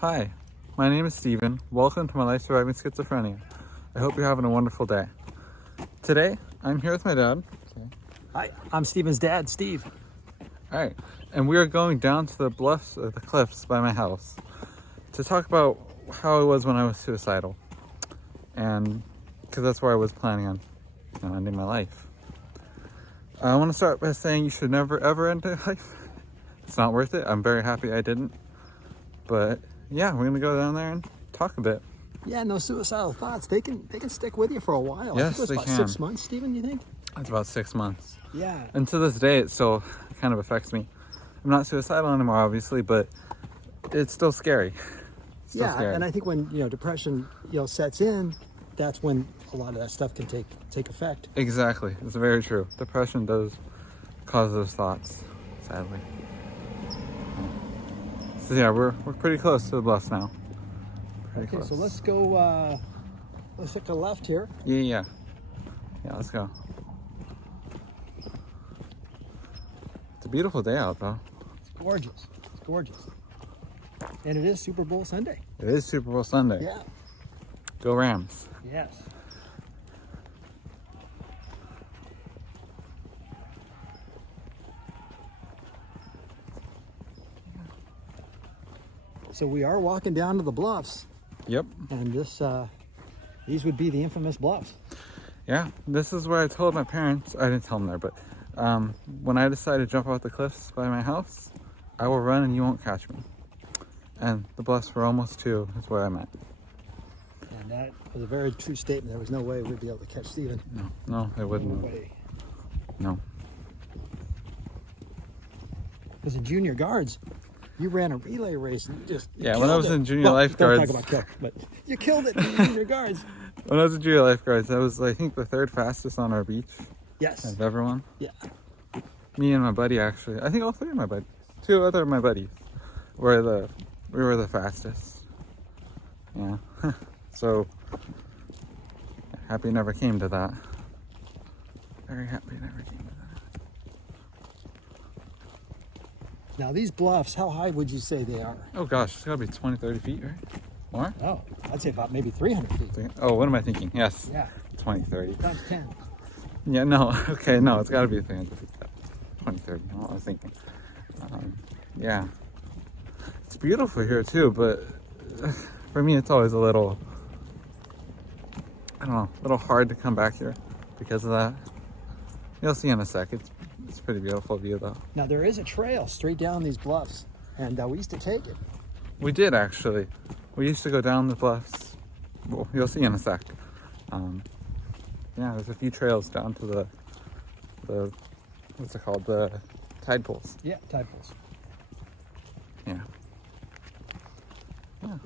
Hi, my name is Steven. Welcome to my life surviving schizophrenia. I hope you're having a wonderful day. Today, I'm here with my dad. Okay. Hi, I'm Steven's dad, Steve. All right, and we are going down to the bluffs, the cliffs by my house to talk about how I was when I was suicidal. And because that's where I was planning on ending my life. I want to start by saying you should never ever end your life. It's not worth it. I'm very happy I didn't. But yeah, we're gonna go down there and talk a bit. Yeah, no suicidal thoughts. They can stick with you for a while. Yes, I think it was they about can. 6 months, Steven, you think? It's about 6 months. Yeah. And to this day, it still kind of affects me. I'm not suicidal anymore, obviously, but it's still scary. It's still scary. And I think when depression sets in, that's when a lot of that stuff can take effect. Exactly. It's very true. Depression does cause those thoughts, sadly. So yeah, we're pretty close to the bluffs now. Pretty Okay, close. so let's go. Let's take the left here. Yeah, let's go. It's a beautiful day out, though. It's gorgeous. It's gorgeous. And it is Super Bowl Sunday. It is Super Bowl Sunday. Yeah. Go Rams. Yes. So we are walking down to the bluffs, Yep. and these would be the infamous bluffs. Yeah, this is where I told my parents, I didn't tell them there, but when I decided to jump off the cliffs by my house, I will run and you won't catch me. And the bluffs were almost 2 is what I meant. And that was a very true statement. There was no way we'd be able to catch Steven. No, they wouldn't. No way. No. Because in junior guards, you ran a relay race and you Yeah, when I killed was it. in junior lifeguards. Don't talk about kill, but you killed it in junior guards. When I was in junior lifeguards, I was, I think, the 3rd fastest on our beach Yes. of everyone. Yeah. Me and my buddy, actually. I think all 3 of my buddies. 2 other of my buddies we were the fastest. Yeah. So, happy it never came to that. Very happy it never came to that. Now these bluffs, how high would you say they are? Oh gosh, it's gotta be 20, 30 feet, right? More? Oh, I'd say about maybe 300 feet. Oh, what am I thinking? Yes. Yeah. 20, 30. Times 10. Yeah, no, okay, no, it's gotta be 300 feet. 20, 30, I don't know what I was thinking. Yeah. It's beautiful here too, but for me it's always a little, I don't know, a little hard to come back here because of that. You'll see in a sec, it's a pretty beautiful view though. Now there is a trail straight down these bluffs, and we used to take it. We did actually. We used to go down the bluffs. Well, you'll see in a sec. Yeah, there's a few trails down to the what's it called? The tide pools. Yeah, tide pools. Yeah. Yeah.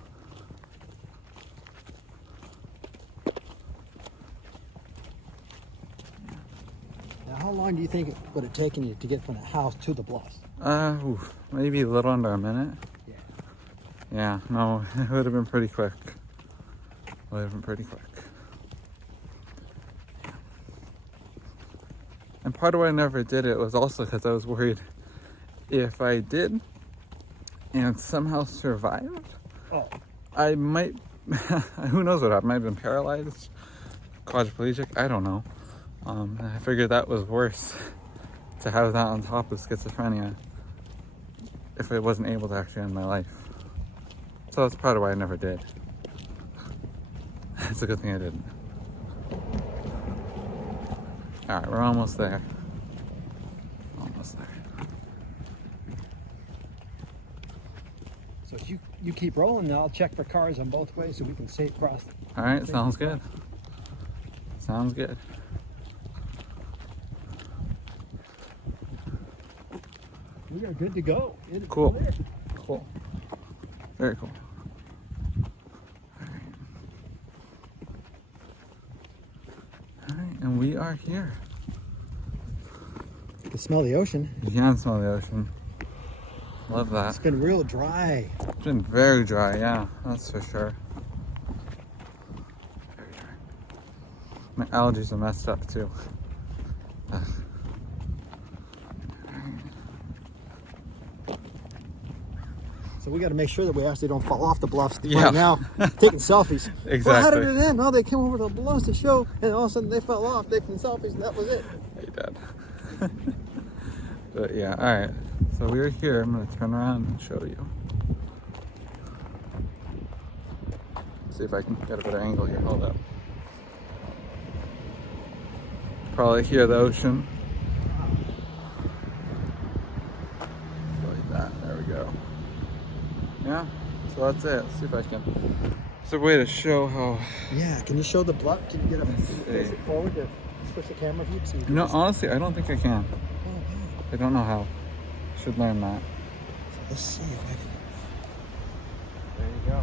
Now, how long do you think it would have taken you to get from the house to the bluffs? Maybe a little under a minute. Yeah. Yeah, no, it would have been pretty quick. Would have been pretty quick. And part of why I never did it was also because I was worried if I did and somehow survived, Oh. I might, who knows what happened, I might have been paralyzed, quadriplegic, I don't know. I figured that was worse to have that on top of schizophrenia if I wasn't able to actually end my life. So that's part of why I never did. It's a good thing I didn't. All right, we're almost there. Almost there. So if you keep rolling, then I'll check for cars on both ways so we can safe cross. All right, sounds good. Sounds good. We are good to go. Cool. Cool. Very cool. All right, and we are here. You can smell the ocean. You can smell the ocean. Love that. It's been real dry. It's been very dry, yeah, that's for sure. Very dry. My allergies are messed up too. Ugh. So So we got to make sure that we actually don't fall off the bluffs Yeah. right now, taking selfies. Well, how did Exactly. it end? Well, they came over the bluffs to show, and all of a sudden they fell off, taking selfies, and that was it. Hey, Dad. But yeah, all right. So we're here. I'm gonna turn around and show you. See if I can get a better angle here. Hold up. Probably hear the ocean. Like that. There we go. Yeah. So that's it. See if I can. It's a way to show how. Yeah, can you show the bluff? Can you get Let's face see. it forward to switch the camera view? So you can No, just- honestly, I don't think I can. Oh, wow. I don't know how. Should learn that. So let's see if I can. There you go.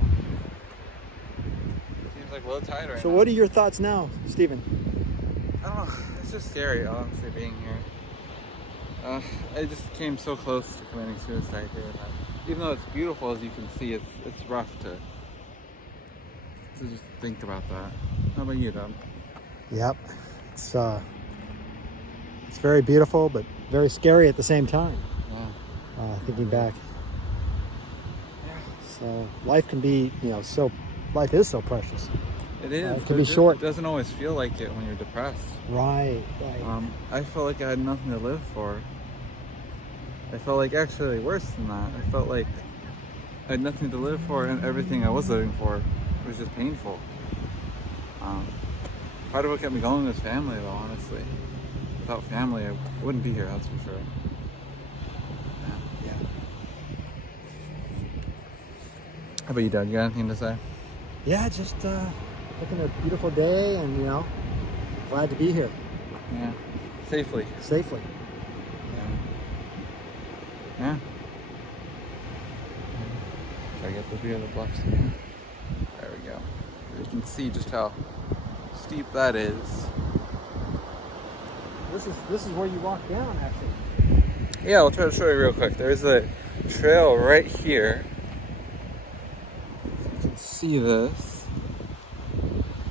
Seems like low tide right So now. what are your thoughts now, Stephen? I don't know. It's just scary, honestly, being here. I just came so close to committing suicide here that even though it's beautiful, as you can see, it's rough to just think about that. How about you, Dom? Yep. It's very beautiful, but very scary at the same time. Yeah. Thinking back. So life can be, life is so precious. It is. It but can be short. It doesn't always feel like it when you're depressed. Right. I felt like I had nothing to live for. I felt like actually worse than that. I felt like I had nothing to live for, and everything I was living for was just painful. Part of what kept me going was family, though, honestly. Without family, I wouldn't be here, that's for sure. Yeah. How about you, Doug? You got anything to say? Yeah, just looking at a beautiful day and, glad to be here Yeah. Safely. safely. Yeah. Try to get the view of the bluffs here. There we go. You can see just how steep that is. This is where you walk down, actually. Yeah, I'll try to show you real quick. There's a trail right here. You can see this.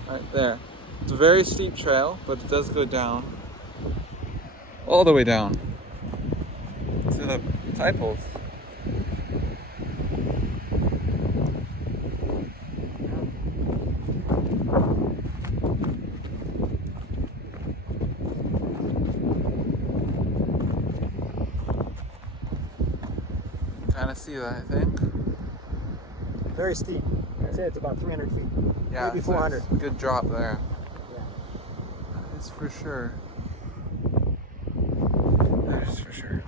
Right there. It's a very steep trail, but it does go down. All the way down. To the tide poles. Kind of see that, I think. Very steep. I'd say it's about 300 feet. Yeah, Maybe so 400. it's a good drop there. Yeah. That is for sure. That is for sure.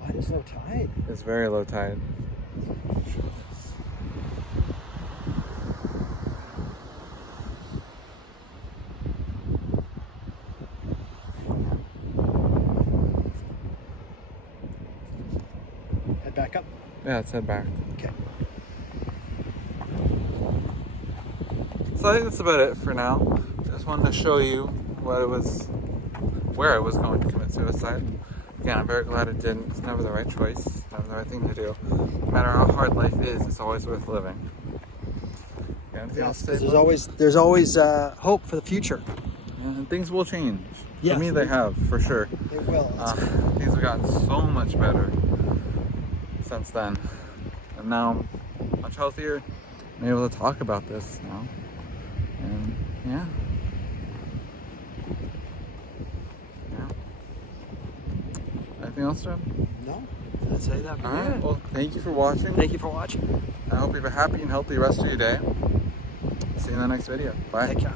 Why is low tide? It's very low tide. Head back up. Yeah, let's head back. Okay. So I think that's about it for now. Just wanted to show you where I was going to commit suicide. Again, I'm very glad it didn't. It's never the right choice. It's never the right thing to do. No matter how hard life is, it's always worth living. Got anything else to say, There's always hope for the future. Yeah, and things will change. Yes. For me, they have, for sure. It will. Things have gotten so much better since then. And now I'm much healthier. I'm able to talk about this now. And yeah. Anything else, John? No. I'd say that. All right. Well, thank you for watching. Thank you for watching. I hope you have a happy and healthy rest of your day. See you in the next video. Bye. Take care.